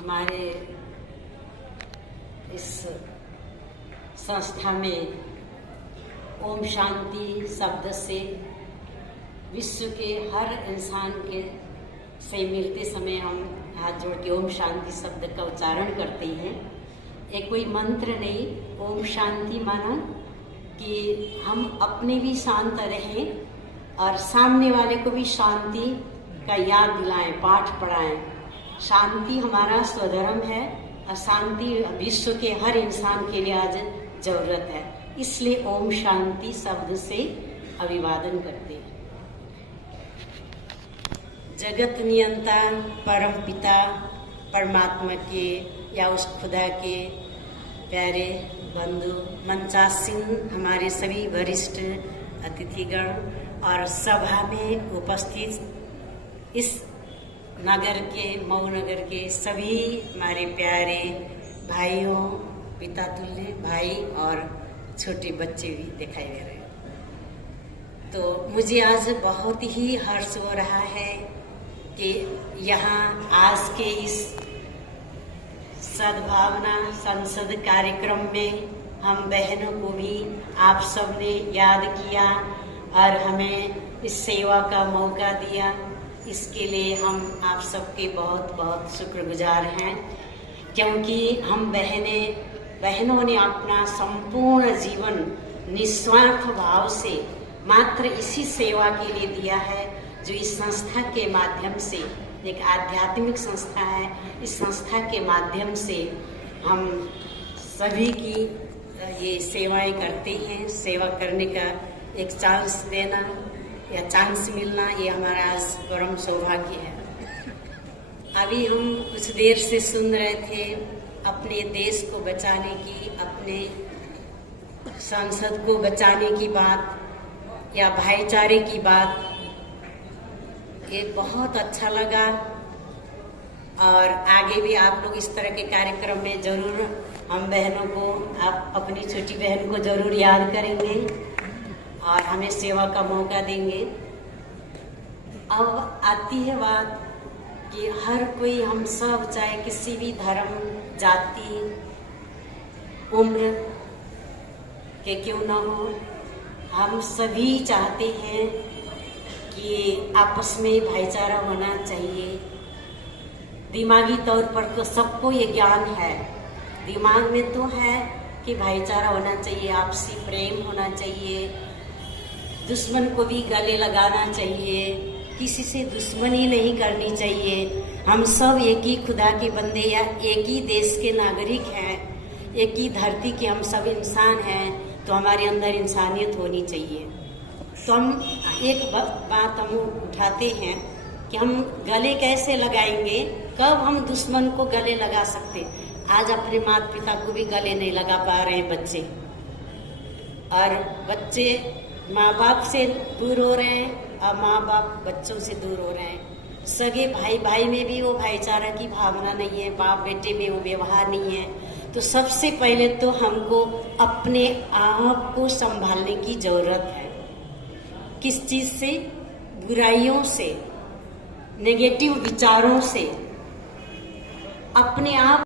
हमारे इस संस्था में ओम शांति शब्द से विश्व के हर इंसान के से मिलते समय हम हाथ जोड़ के ओम शांति शब्द का उच्चारण करते हैं। एक कोई मंत्र नहीं, ओम शांति माना कि हम अपने भी शांत रहें और सामने वाले को भी शांति का याद दिलाएं, पाठ पढ़ाएं। शांति हमारा स्वधर्म है और शांति विश्व के हर इंसान के लिए आज जरूरत है, इसलिए ओम शांति शब्द से अभिवादन करते हैं। जगत नियंता परम पिता परमात्मा के या उस खुदा के प्यारे बंधु मंचासीन हमारे सभी वरिष्ठ अतिथिगण और सभा में उपस्थित इस नगर के मऊ नगर के सभी हमारे प्यारे भाइयों, पिता तुल्य भाई और छोटे बच्चे भी दिखाई दे रहे हैं। तो मुझे आज बहुत ही हर्ष हो रहा है कि यहाँ आज के इस सद्भावना संसद कार्यक्रम में हम बहनों को भी आप सबने याद किया और हमें इस सेवा का मौका दिया। इसके लिए हम आप सबके बहुत बहुत शुक्रगुजार हैं, क्योंकि हम बहनों ने अपना संपूर्ण जीवन निस्वार्थ भाव से मात्र इसी सेवा के लिए दिया है, जो इस संस्था के माध्यम से, एक आध्यात्मिक संस्था है, इस संस्था के माध्यम से हम सभी की ये सेवाएं करते हैं। सेवा करने का एक चांस देना या चांस मिलना, ये हमारा आज परम सौभाग्य है। अभी हम कुछ देर से सुन रहे थे अपने देश को बचाने की, अपने संसद को बचाने की बात या भाईचारे की बात। ये बहुत अच्छा लगा और आगे भी आप लोग इस तरह के कार्यक्रम में जरूर हम बहनों को, आप अपनी छोटी बहन को जरूर याद करेंगे और हमें सेवा का मौका देंगे। अब आती है बात कि हर कोई, हम सब, चाहे किसी भी धर्म, जाति, उम्र के क्यों न हो, हम सभी चाहते हैं कि आपस में भाईचारा होना चाहिए। दिमागी तौर पर तो सबको ये ज्ञान है, दिमाग में तो है कि भाईचारा होना चाहिए, आपसी प्रेम होना चाहिए, दुश्मन को भी गले लगाना चाहिए, किसी से दुश्मनी नहीं करनी चाहिए। हम सब एक ही खुदा के बंदे या एक ही देश के नागरिक हैं, एक ही धरती के हम सब इंसान हैं, तो हमारे अंदर इंसानियत होनी चाहिए। तो हम एक बात हम उठाते हैं कि हम गले कैसे लगाएंगे, कब हम दुश्मन को गले लगा सकते। आज अपने माता पिता को भी गले नहीं लगा पा रहे हैं बच्चे, और बच्चे माँ बाप से दूर हो रहे हैं और माँ बाप बच्चों से दूर हो रहे हैं। सगे भाई भाई में भी वो भाईचारा की भावना नहीं है, बाप बेटे में वो व्यवहार नहीं है। तो सबसे पहले तो हमको अपने आप को संभालने की जरूरत है। किस चीज से? बुराइयों से, नेगेटिव विचारों से अपने आप